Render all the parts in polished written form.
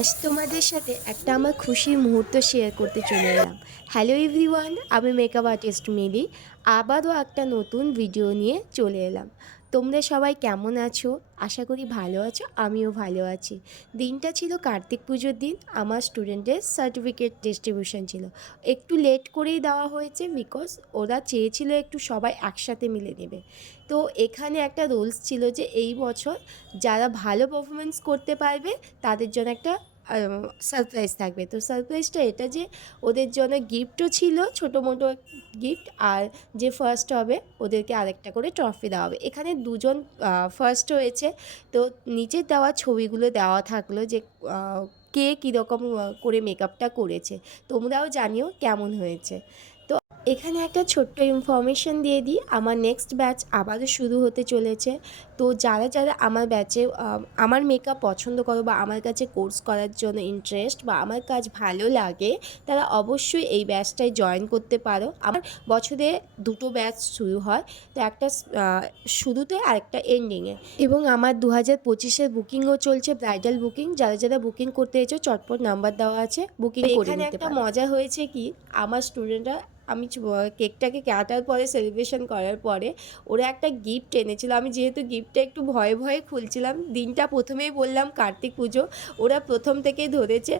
আজ তোমাদের সাথে একটা আমার খুশির মুহূর্ত শেয়ার করতে চলে এলাম। হ্যালো এভরিওয়ান, আমি মেকআপ আর্টিস্ট মিলি। আবারও একটা নতুন ভিডিও নিয়ে চলে এলাম। তোমরা সবাই কেমন আছো? আশা করি ভালো আছো, আমিও ভালো আছি। দিনটা ছিল কার্তিক পুজোর দিন। আমার স্টুডেন্টের সার্টিফিকেট ডিস্ট্রিবিউশন ছিল। একটু লেট করেই দেওয়া হয়েছে বিকজ ওরা চেয়েছিল একটু সবাই একসাথে মিলে নেবে। তো এখানে একটা রুলস ছিল যে এই বছর যারা ভালো পারফরমেন্স করতে পারবে তাদের জন্য একটা সারপ্রাইজ থাকবে। তো সারপ্রাইজটা এটা যে ওদের জন্য গিফটও ছিল, ছোটো মোটো গিফট, আর যে ফার্স্ট হবে ওদেরকে আরেকটা করে ট্রফি দেওয়া হবে। এখানে দুজন ফার্স্ট হয়েছে, তো নিচের দেওয়া ছবিগুলো দেওয়া থাকলো যে কে কীরকম করে মেকআপটা করেছে। তোমরাও জানিও কেমন হয়েছে। তো এখানে একটা ছোট্ট ইনফরমেশন দিয়ে দিই, আমার নেক্সট ব্যাচ আবারও শুরু হতে চলেছে। তো যারা যারা আমার ব্যাচে আমার মেকআপ পছন্দ করো বা আমার কাছে কোর্স করার জন্য ইন্টারেস্ট বা আমার কাজ ভালো লাগে, তারা অবশ্যই এই ব্যাচটায় জয়েন করতে পারো। আমার বছরে দুটো ব্যাচ শুরু হয়, তো একটা শুরুতে আর একটা এন্ডিংয়ে। এবং আমার 2025-এর বুকিংও চলছে, ব্রাইডাল বুকিং। যারা যারা বুকিং করতে এসেছো চটপট নাম্বার দেওয়া আছে, বুকিং করে নিতে পারো। এখানে একটা মজা হয়েছে কি, আমার স্টুডেন্টরা আমি কেকটাকে কাটার পরে সেলিব্রেশন করার পরে ওরা একটা গিফট এনেছিল। আমি যেহেতু গিফটটা একটু ভয়ে ভয়ে খুলছিলাম, দিনটা প্রথমেই বললাম কার্তিক পুজো, ওরা প্রথম থেকেই ধরেছে।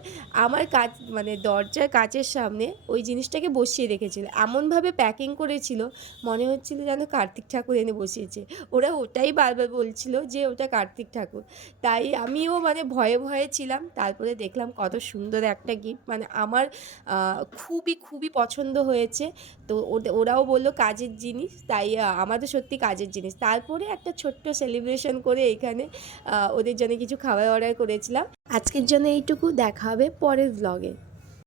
আমার কাজ মানে দরজার কাচের সামনে ওই জিনিসটাকে বসিয়ে রেখেছিল, এমনভাবে প্যাকিং করেছিল মনে হচ্ছিল যেন কার্তিক ঠাকুর এনে বসিয়েছে। ওরা ওটাই বারবার বলছিল যে ওটা কার্তিক ঠাকুর। তাই আমিও মানে ভয়ে ভয়ে ছিলাম। তারপরে দেখলাম কত সুন্দর একটা গিফট, মানে আমার খুবই খুবই পছন্দ হয়েছে। তো ওরাও বললো কাজের জিনিস, তাই আমাদের সত্যি কাজের জিনিস। তারপরে একটা ছোট্ট সেলিব্রেশন করে এখানে ওদের জন্য কিছু খাবার অর্ডার করেছিলাম। আজকের জন্য এইটুকু, দেখা হবে পরের ব্লগে।